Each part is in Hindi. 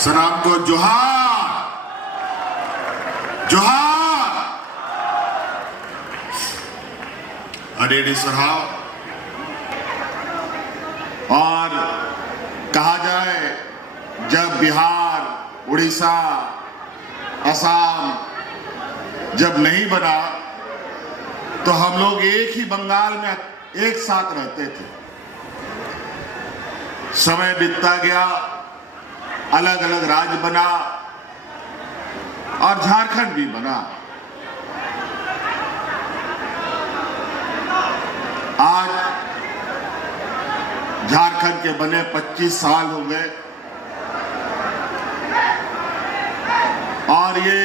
सलाम को जोहार जोहार अडेडी सराव। और कहा जाए जब बिहार, उड़ीसा, असम जब नहीं बना तो हम लोग एक ही बंगाल में एक साथ रहते थे। समय बीतता गया, अलग अलग राज्य बना और झारखंड भी बना। आज झारखंड के बने 25 साल हो गए और ये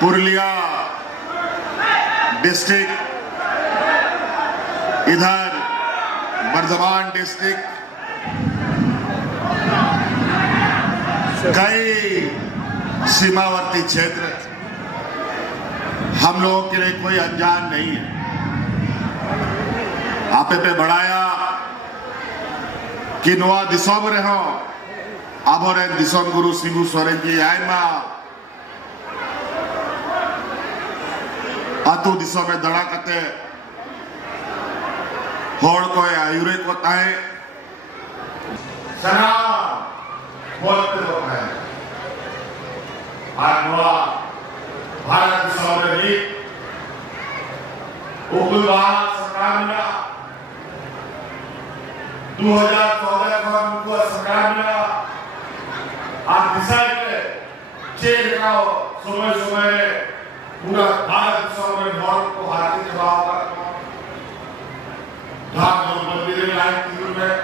पुरुलिया डिस्ट्रिक्ट, इधर बर्धमान डिस्ट्रिक्ट, कई सीमावर्ती क्षेत्र हम लोगों के लिए कोई अनजान नहीं है। आपे पे बढ़ाया कि नोआ दिसोम रहो आबोरे दिसोम गुरु शिबू सोरेन जी आयमा अतु दिसोम में दड़ा कते होड़ को आयुरे को ताए सलाम बोलते होता है। आज नोआ भारत दिसोम में भी उग्रवाद सरकार मिला 2014 को हमको सरकार मिला। आप डिसाइड चेक कराओ समय समय पूरा भारत दिसोम में नॉर्थ को हाथी जवाब धान मंदिर में,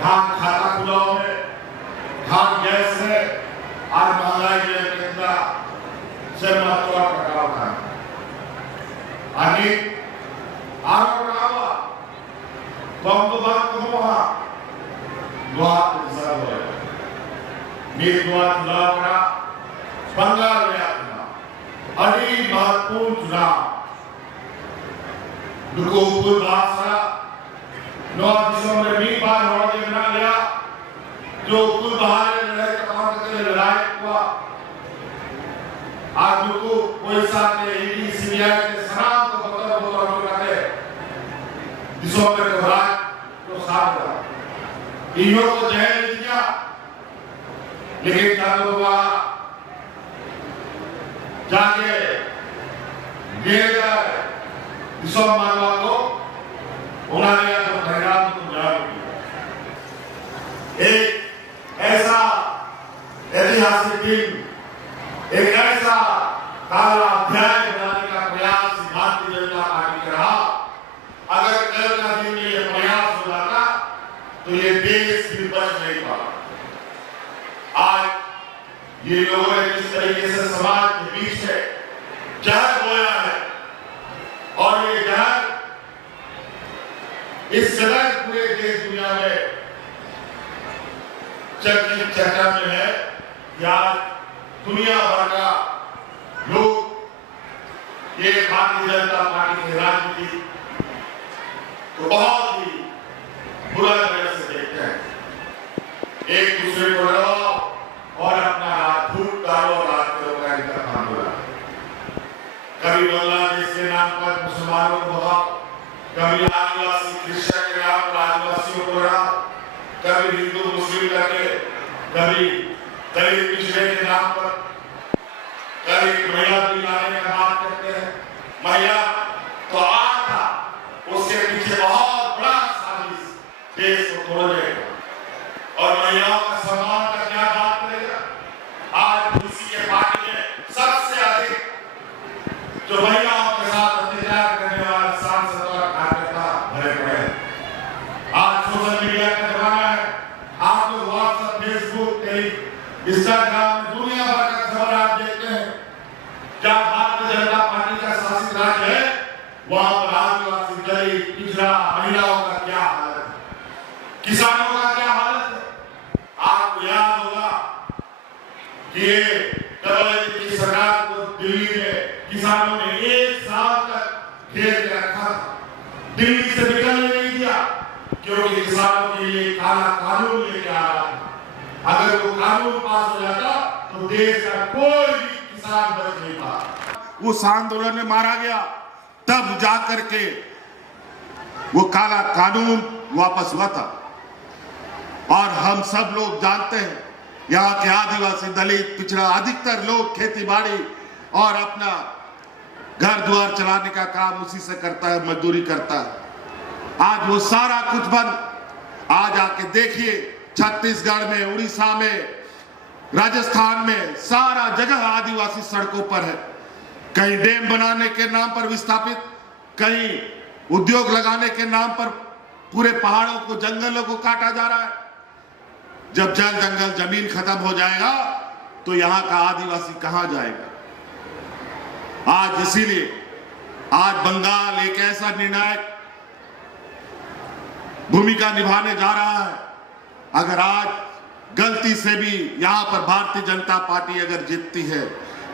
धान खाता खुलाओ में, धान गैस से आज महंगाई के केंद्र से महत्व पकड़ा था। आगे आरोप लगावा तो हमको बात करो वहाँ दुआ दिशा हो रहा है। मेरी दुआ चुनाव का बंगाल में आता अड़ी महत्वपूर्ण चुनाव दुर्गोपुर भाषा नौ दिसों में भी बार हो देखना गया जो कुल बाहर लड़ाई कमान के लड़ाई हुआ। आज को कोई साथ ईडी सीबीआई के सलाम को बतौर बतौर करते दिसों में घबराहट तो साफ हुआ। इन्हों को जहर दिया लेकिन चालू हुआ जाके देर दिसों मानवा को उन्होंने तो परिणाम को जान एक ऐसा ऐतिहासिक दिन, एक ऐसा काला अध्याय बनाने का प्रयास भारतीय जनता पार्टी का रहा। अगर कल का दिन में यह प्रयास हो जाता तो ये देश भी बच नहीं पाता। आज ये लोगों ने जिस तरीके से समाज के बीच में जहर बोया है और ये जहर इस जगह पूरे देश दुनिया में चर्चा में है कि आज दुनिया भर का लोग ये भारतीय जनता पार्टी की राजनीति तो बहुत ही बुरा तरह से देखते हैं। एक दूसरे को लड़ाओ और अपना हाथ फूट डालो और राष्ट्र का काम बोला। कभी बांग्लादेश के नाम पर मुसलमानों को दबाओ, कभी आदिवासी क्रिश्चियन के नाम पर आदिवासियों को लड़ाओ, कभी हिंदू मुस्लिम करके, कभी दलित पिछड़े के नाम पर, कभी महिला दिलाने का बात करते हैं। महिला तो आज था, उसके पीछे बहुत बड़ा साजिश देश को तोड़ने और महिलाओं का सम्मान का क्या बात करेगा। आज किसी के पार्टी में सबसे अधिक जो महिलाओं के साथ अत्याचार करने वाला सांसद और कार्यकर्ता भरे पड़े हैं। आज सोशल मीडिया का जमाना है। आप लोग व्हाट्सएप, फेसबुक, इंस्टाग्राम, दुनिया भर का खबर आप देखते हैं। क्या भारतीय जनता पार्टी का शासित राज्य है वहां पर आदिवासी, दलित, पिछड़ा, महिलाओं का क्या हालत है, किसानों का क्या हालत है। आपको याद होगा कि की सरकार को दिल्ली में किसानों ने एक साल तक घेर के रखा था, दिल्ली से निकलने नहीं दिया क्योंकि किसानों के लिए काला कानून लेके आ रहा है। अगर वो कानून पास हो जाता तो देश का कोई भी किसान बच नहीं पाता। उस आंदोलन में मारा गया, तब जाकर के वो काला कानून वापस हुआ था। और हम सब लोग जानते हैं, यहाँ के आदिवासी, दलित, पिछड़ा, अधिकतर लोग खेती बाड़ी और अपना घर द्वार चलाने का काम उसी से करता है, मजदूरी करता है। आज वो सारा कुछ बंद। आज आके देखिए, छत्तीसगढ़ में, उड़ीसा में, राजस्थान में सारा जगह आदिवासी सड़कों पर है। कहीं डैम बनाने के नाम पर विस्थापित, कहीं उद्योग लगाने के नाम पर पूरे पहाड़ों को, जंगलों को काटा जा रहा है। जब जल जंगल जमीन खत्म हो जाएगा तो यहाँ का आदिवासी कहां जाएगा? आज इसीलिए आज बंगाल एक ऐसा निर्णायक भूमिका निभाने जा रहा है। अगर आज गलती से भी यहाँ पर भारतीय जनता पार्टी अगर जीतती है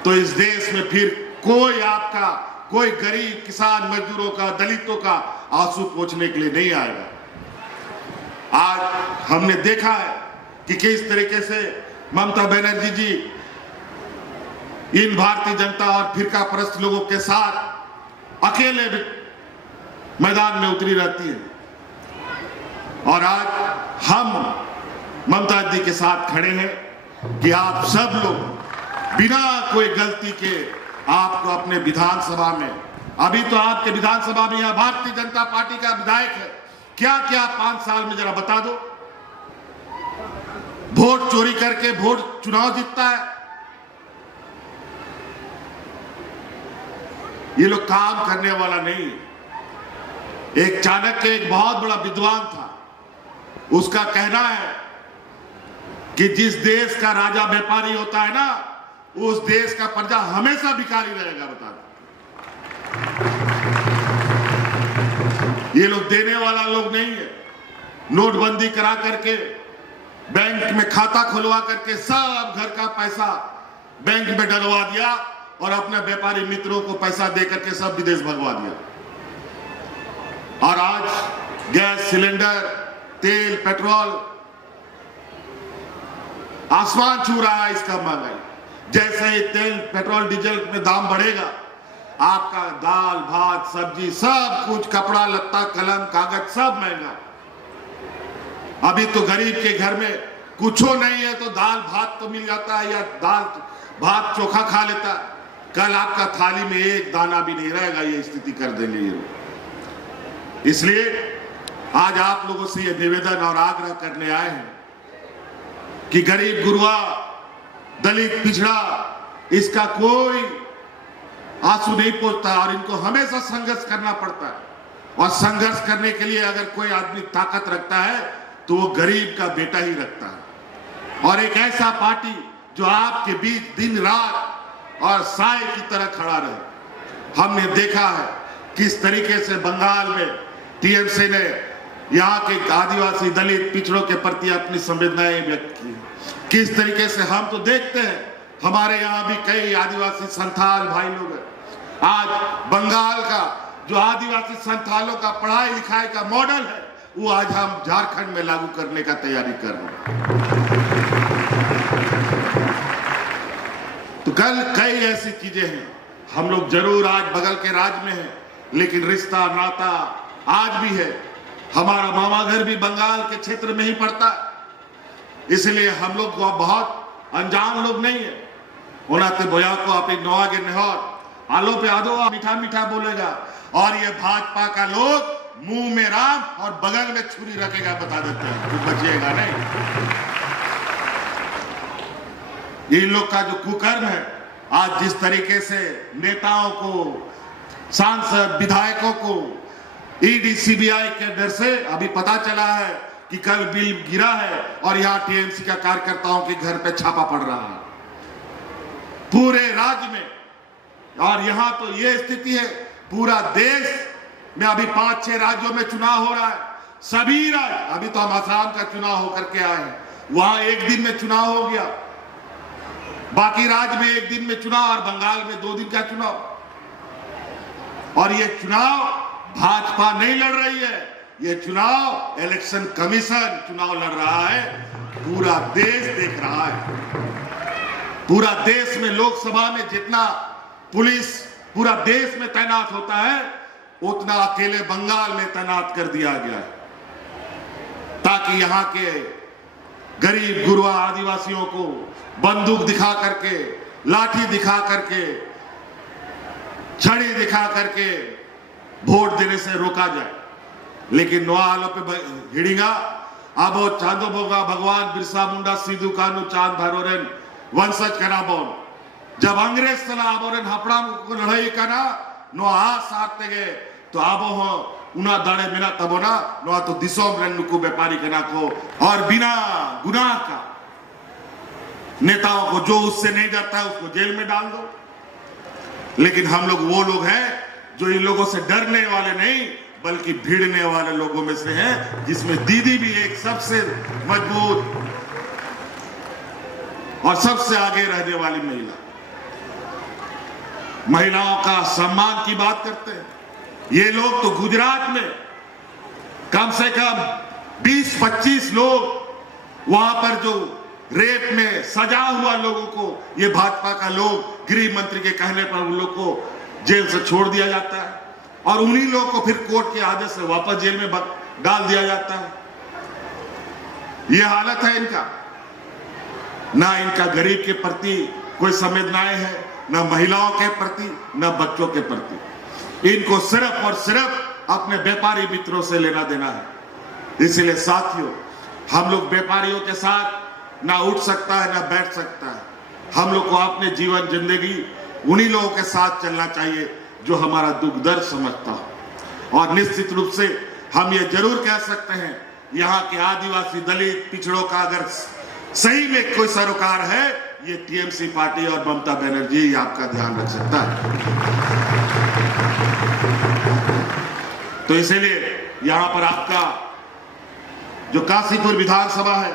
तो इस देश में फिर कोई आपका, कोई गरीब किसान, मजदूरों का, दलितों का आंसू पोंछने के लिए नहीं आएगा। आज हमने देखा है कि किस तरीके से ममता बनर्जी जी इन भारतीय जनता और फिरका परस्त लोगों के साथ अकेले मैदान में उतरी रहती है। और आज हम ममता जी के साथ खड़े हैं कि आप सब लोग बिना कोई गलती के आपको अपने विधानसभा में, अभी तो आपके विधानसभा में यहाँ भारतीय जनता पार्टी का विधायक है, क्या क्या 5 साल में जरा बता दो। वोट चोरी करके वोट चुनाव जीतता है। ये लोग काम करने वाला नहीं। एक चाणक्य एक बहुत बड़ा विद्वान था, उसका कहना है कि जिस देश का राजा व्यापारी होता है ना, उस देश का प्रजा हमेशा भिखारी रहेगा। बता ये लोग देने वाला लोग नहीं है। नोटबंदी करा करके, बैंक में खाता खुलवा करके सब घर का पैसा बैंक में डलवा दिया और अपने व्यापारी मित्रों को पैसा दे करके सब विदेश भगवा दिया। और आज गैस सिलेंडर, तेल, पेट्रोल आसमान छू रहा है इसका महंगाई। जैसे ही तेल, पेट्रोल, डीजल में दाम बढ़ेगा, आपका दाल, भात, सब्जी, सब कुछ, कपड़ा लत्ता, कलम, कागज सब महंगा। अभी तो गरीब के घर में कुछ नहीं है तो दाल भात तो मिल जाता है, या दाल भात चोखा खा लेता है। कल आपका थाली में एक दाना भी नहीं रहेगा। ये स्थिति कर देंगे ये लोग। इसलिए आज आप लोगों से ये निवेदन और आग्रह करने आए हैं कि गरीब गुरुआ, दलित, पिछड़ा, इसका कोई आंसू नहीं पोंछता और इनको हमेशा संघर्ष करना पड़ता है। और संघर्ष करने के लिए अगर कोई आदमी ताकत रखता है तो वो गरीब का बेटा ही रखता है। और एक ऐसा पार्टी जो आपके बीच दिन रात और साए की तरह खड़ा रहे। हमने देखा है किस तरीके से बंगाल में टीएमसी ने यहाँ के आदिवासी, दलित, पिछड़ों के प्रति अपनी संवेदनाएं व्यक्त की। किस तरीके से हम तो देखते हैं, हमारे यहाँ भी कई आदिवासी संथाल भाई लोग हैं। आज बंगाल का जो आदिवासी संथालों का पढ़ाई लिखाई का मॉडल है, वो आज हम झारखंड में लागू करने का तैयारी कर रहे हैं। तो कल कई ऐसी चीजें हैं। हम लोग जरूर आज बगल के राज्य में हैं, लेकिन रिश्ता नाता आज भी है। हमारा मामा घर भी बंगाल के क्षेत्र में ही पड़ता है। इसलिए हम लोग बहुत अनजान लोग नहीं है। ओनाते बोया को आप एक नवा के नहर आलो पे आदो मीठा मीठा बोलेगा, और ये भाजपा का लोग मुंह में राम और बगल में छुरी रखेगा, बता देते हैं, तो बचिएगा नहीं। इन लोग का जो कुकर्म है, आज जिस तरीके से नेताओं को, सांसद, विधायकों को ईडी, सीबीआई के डर से अभी पता चला है कि कल बिल गिरा है और यहाँ टीएमसी का कार्यकर्ताओं के घर पे छापा पड़ रहा है पूरे राज्य में। और यहाँ तो ये स्थिति है, पूरा देश में अभी 5-6 राज्यों में चुनाव हो रहा है। सभी राज्य, अभी तो हम आसाम का चुनाव होकर के आए हैं, वहां एक दिन में चुनाव हो गया। बाकी राज्य में एक दिन में चुनाव और बंगाल में 2 दिन का चुनाव। और ये चुनाव भाजपा नहीं लड़ रही है, ये चुनाव इलेक्शन कमीशन चुनाव लड़ रहा है, पूरा देश देख रहा है। पूरा देश में लोकसभा में जितना पुलिस पूरा देश में तैनात होता है, उतना अकेले बंगाल में तैनात कर दिया गया है, ताकि यहां के गरीब गुरबा आदिवासियों को बंदूक दिखा करके, लाठी दिखा करके, छड़ी दिखा करके वोट देने से रोका जाए। लेकिन नोआलो पे हिड़िंगा अब चांदो बोगा भगवान बिरसा मुंडा सिद्धू कानू चांद भरोरेन वंशज कना बोन जब अंग्रेज सला आबोरेन हपड़ाम को लड़ाई कना नो आ सारते गए तो आबो हो उना दाड़े बिना तबो ना नो तो दिसोम रेन नुकु व्यापारी कना को और बिना गुनाह का नेताओं को जो उससे नहीं डरता है उसको जेल में डाल दो। लेकिन हम लोग वो लोग हैं जो इन लोगों से डरने वाले नहीं बल्कि भिड़ने वाले लोगों में से हैं, जिसमें दीदी भी एक सबसे मजबूत और सबसे आगे रहने वाली महिला। महिलाओं का सम्मान की बात करते हैं। ये लोग तो गुजरात में कम से कम 20-25 लोग वहां पर जो रेप में सजा हुआ लोगों को ये भाजपा का लोग गृह मंत्री के कहने पर उन लोग को जेल से छोड़ दिया जाता है और उन्हीं लोगों को फिर कोर्ट के आदेश से वापस जेल में डाल दिया जाता है। ये हालत है इनका। ना इनका गरीब के प्रति कोई संवेदनाएं है, ना महिलाओं के प्रति, ना बच्चों के प्रति। इनको सिर्फ और सिर्फ अपने व्यापारी मित्रों से लेना देना है। इसलिए साथियों, हम लोग व्यापारियों के साथ ना उठ सकता है ना बैठ सकता है। हम लोग को अपने जीवन जिंदगी उन्हीं लोगों के साथ चलना चाहिए जो हमारा दुख दर्द समझता हो। और निश्चित रूप से हम ये जरूर कह सकते हैं, यहाँ के आदिवासी दलित पिछड़ों का अगर सही में कोई सरोकार है, ये टीएमसी पार्टी और ममता बनर्जी आपका ध्यान रख सकता है। तो इसीलिए यहाँ पर आपका जो काशीपुर विधानसभा है,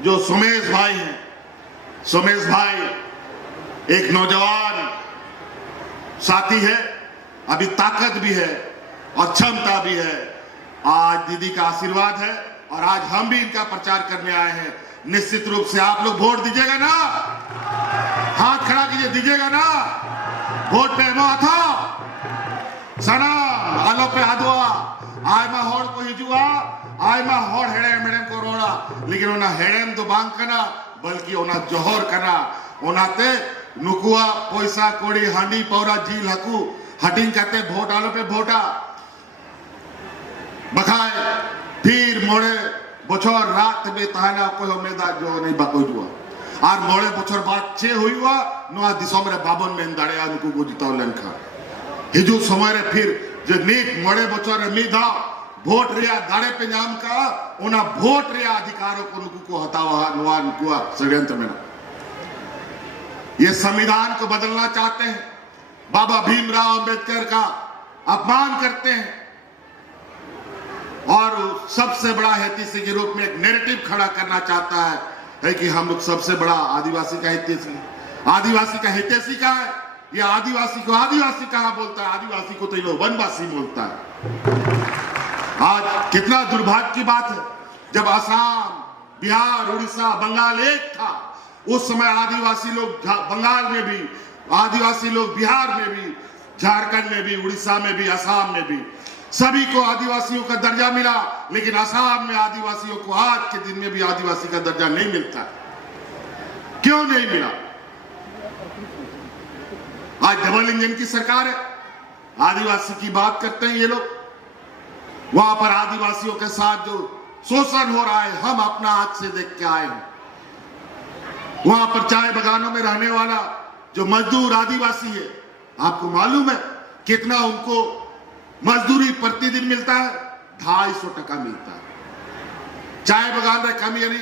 जो सोमेश भाई हैं, सोमेश भाई एक नौजवान साथी है, अभी ताकत भी है और क्षमता भी है। आज दीदी का आशीर्वाद है और आज हम भी इनका प्रचार करने आए हैं। निश्चित रूप से आप लोग वोट दीजिएगा ना, हाथ खड़ा कीजिए, दीजिएगा ना वोट पे था सना आलो पे आदवा आय मा होड़ को हिजुआ आय मा होड़ हेड़े मेडम को रोड़ा, लेकिन ओना हेड़ेम तो बांग कना बल्कि ओना जोहर कना ओनाते नुकुआ पैसा कोड़ी हांडी पौरा जील हकू हटिंग कहते वोट आलो पे वोटा बखाए फिर मोड़े बछर रात में तहना कोई उम्मीदा जो नहीं बाकोई हुआ और मोड़े बछर बाद चे हुई हुआ नोआ दिसोम रे बाबन में दाड़े नुकु को जिताव लेनखा हिजू समय रे फिर जो नीक मोड़े बछर रे मीधा वोट रिया दाड़े पे नाम का उना वोट रिया अधिकारों को नुकु को हटावा नोआ नुकुआ षड्यंत्र में। ये संविधान को बदलना चाहते हैं, बाबा भीमराव अंबेडकर का अपमान करते हैं और सबसे बड़ा हितैषी के रूप में एक नैरेटिव खड़ा करना चाहता है कि हम लोग सबसे बड़ा आदिवासी का हितैषी। आदिवासी का हितैषी का है, ये आदिवासी को आदिवासी कहाँ बोलता है? आदिवासी को तो ये लोग वनवासी बोलता है। आज कितना दुर्भाग्य की बात है, जब असम, बिहार, उड़ीसा, बंगाल एक था, उस समय आदिवासी लोग बंगाल में भी, आदिवासी लोग बिहार में भी, झारखंड में भी, उड़ीसा में भी, असम में भी, सभी को आदिवासियों का दर्जा मिला। लेकिन असम में आदिवासियों को आज के दिन में भी आदिवासी का दर्जा नहीं मिलता। क्यों नहीं मिला? आज डबल इंजन की सरकार है, आदिवासी की बात करते हैं ये लोग। वहां पर आदिवासियों के साथ जो शोषण हो रहा है, हम अपना आंख से देख के आए हैं। वहां पर चाय बागानों में रहने वाला जो मजदूर आदिवासी है, आपको मालूम है कितना उनको मजदूरी प्रतिदिन मिलता है? 250 टका मिलता है। चाय बागान रे कमी यानी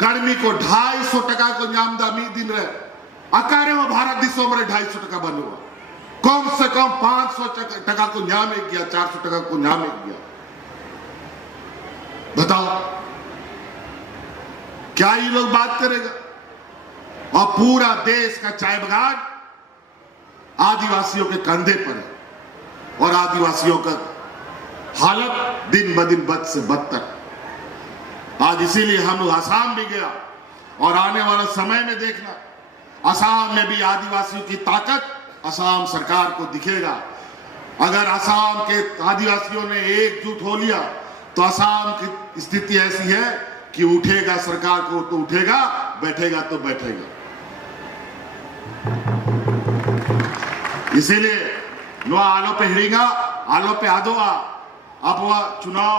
कर्मी को 250 टका को नामदा मी दिन रहे अकारे में भारत दिशो में 250 टका बन हुआ, कम से कम 500 टका को न्याम एक गया, 400 टका को न्याम एक गया। बताओ क्या ये लोग बात करेगा? और पूरा देश का चाय बागान आदिवासियों के कंधे पर है और आदिवासियों का हालत दिन ब दिन बद से बदतर। आज इसीलिए हम लोग असम भी गया और आने वाला समय में देखना असम में भी आदिवासियों की ताकत असम सरकार को दिखेगा। अगर असम के आदिवासियों ने एकजुट हो लिया तो असम की स्थिति ऐसी है कि उठेगा सरकार को तो उठेगा, बैठेगा तो बैठेगा। इसीलिए नो आलो पे हिड़ीगा आलो पे आदोआ अब वह चुनाव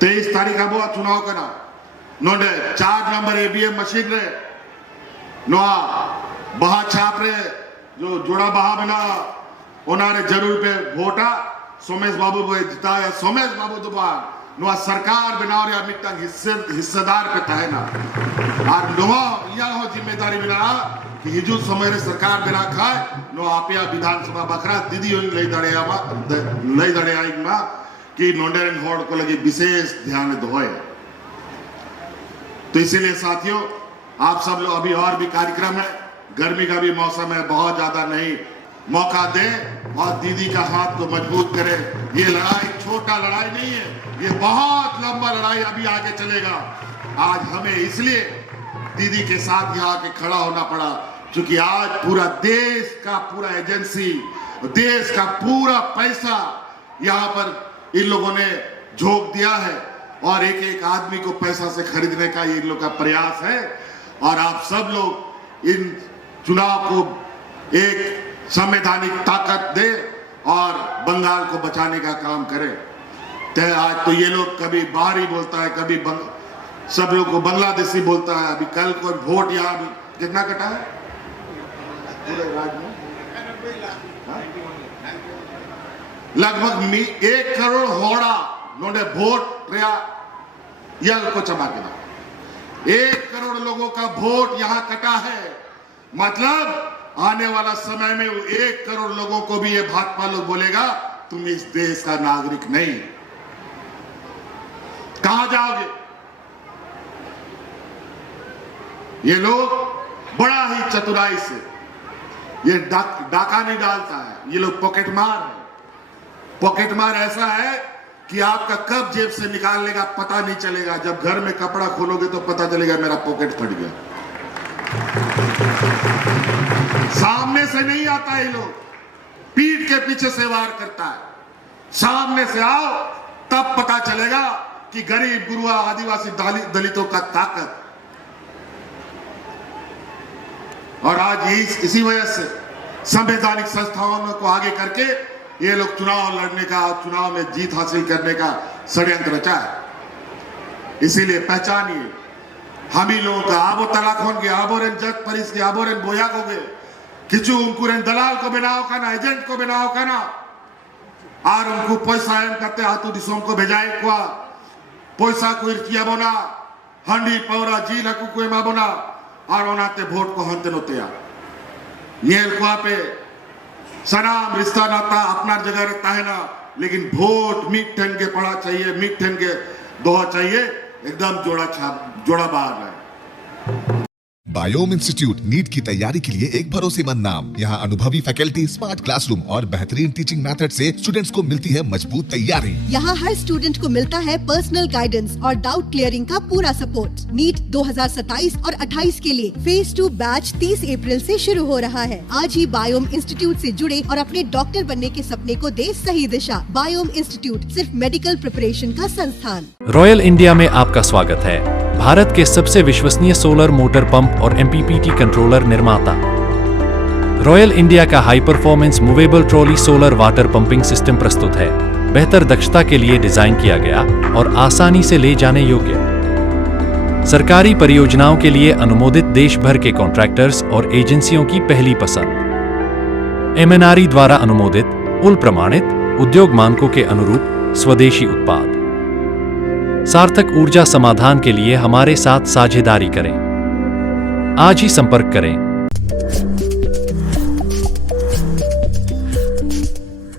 23 तारीख अब वह चुनाव करना नोडे 4 नंबर ABM मशीन रे नो बहा छाप रे जो जोड़ा बहा बना उन्होंने जरूर पे वोटा सोमेश बाबू को जिताया। सोमेश बाबू दोबार नुआ सरकार बनाओ या मिट्टंग हिस्सेदार पे तहना और नुआ यह हो जिम्मेदारी बना कि हिजू समय रे सरकार बना खाए नो आपिया विधानसभा बखरा दीदी ले दड़े आई मा कि नोंडेरन होड़ को लगी विशेष ध्यान दोए। तो इसीलिए साथियों आप सब लोग अभी और भी कार्यक्रम है, गर्मी का भी मौसम है, बहुत ज्यादा नहीं, मौका दे और दीदी का हाथ को मजबूत करे। ये लड़ाई छोटा लड़ाई नहीं है, ये बहुत लंबा लड़ाई अभी आगे चलेगा। आज हमें इसलिए दीदी के साथ यहाँ आके खड़ा होना पड़ा क्योंकि आज पूरा देश का पूरा एजेंसी, देश का पूरा पैसा यहाँ पर इन लोगों ने झोंक दिया है और एक एक आदमी को पैसा से खरीदने का इन लोग का प्रयास है। और आप सब लोग इन चुनाव को एक संवैधानिक ताकत दे और बंगाल को बचाने का काम करें। तो आज तो ये लोग कभी बाहरी बोलता है, कभी सब लोग को बांग्लादेशी बोलता है। अभी कल कोई वोट यहाँ कितना कटा है पूरे राज्य में? लगभग 1 करोड़ होड़ा नोडे वोट रिया यल को चमा के 1 करोड़ लोगों का वोट यहाँ कटा है। मतलब आने वाला समय में 1 करोड़ लोगों को भी ये भाजपा लोग बोलेगा तुम इस देश का नागरिक नहीं। कहां जाओगे? ये लोग बड़ा ही चतुराई से ये डाका नहीं डालता है, ये लोग पॉकेट मार है। पॉकेट मार ऐसा है कि आपका कब जेब से निकालने का पता नहीं चलेगा। जब घर में कपड़ा खोलोगे तो पता चलेगा मेरा पॉकेट फट गया। सामने से नहीं आता ये लोग, पीठ के पीछे से वार करता है। सामने से आओ तब पता चलेगा कि गरीब गुरुआ आदिवासी दलितों का ताकत। और आज इसी वजह से संवैधानिक संस्थाओं को आगे करके ये लोग चुनाव लड़ने का, चुनाव में जीत हासिल करने का षड्यंत्र रचा है। इसीलिए पहचानिए हम ही लोगों का आबो तलाक होंगे, आबोरेन जग परिस के आबोरेन बोया होगे, किचु उनकुरेन दलाल को बनाओ का ना, एजेंट को बनाओ का ना, और उनको पैसा एम करते हाथों दिशों को भेजाए को पैसा को इर्चिया बोना हंडी पौरा जी लकू को एमा बोना और ओनाते वोट को हंते नोते आ ये को पे सनाम रिश्ता नाता अपना जगह रहता है ना, लेकिन वोट मीट ठन के पड़ा चाहिए, मीट ठन के दोहा चाहिए, एकदम जोड़ा बाहर है। बायोम इंस्टीट्यूट नीट की तैयारी के लिए एक भरोसेमंद नाम। यहाँ अनुभवी फैकल्टी, स्मार्ट क्लासरूम और बेहतरीन टीचिंग मेथड से स्टूडेंट्स को मिलती है मजबूत तैयारी। यहाँ हर स्टूडेंट को मिलता है पर्सनल गाइडेंस और डाउट क्लियरिंग का पूरा सपोर्ट। नीट 2027 और 28 के लिए फेज 2 बैच 30 अप्रैल से शुरू हो रहा है। आज ही बायोम इंस्टीट्यूट से जुड़े और अपने डॉक्टर बनने के सपने को दे सही दिशा। बायोम इंस्टीट्यूट सिर्फ मेडिकल प्रिपरेशन का संस्थान। रॉयल इंडिया में आपका स्वागत है। भारत के सबसे विश्वसनीय सोलर मोटर पंप और MPPT कंट्रोलर निर्माता। रॉयल इंडिया का high performance movable trolley solar water pumping system प्रस्तुत है। बेहतर दक्षता के लिए डिजाइन किया गया और आसानी से ले जाने योग्य। सरकारी परियोजनाओं के लिए अनुमोदित देश भर के कॉन्ट्रैक्टर्स और एजेंसियों की पहली पसंद। MNRE द्वारा अनुमोदित, उल प्रमाणित, उद्योग मानकों के अनुरूप स्वदेशी उत्पाद। सार्थक ऊर्जा समाधान के लिए हमारे साथ साझेदारी करें। आज ही संपर्क करें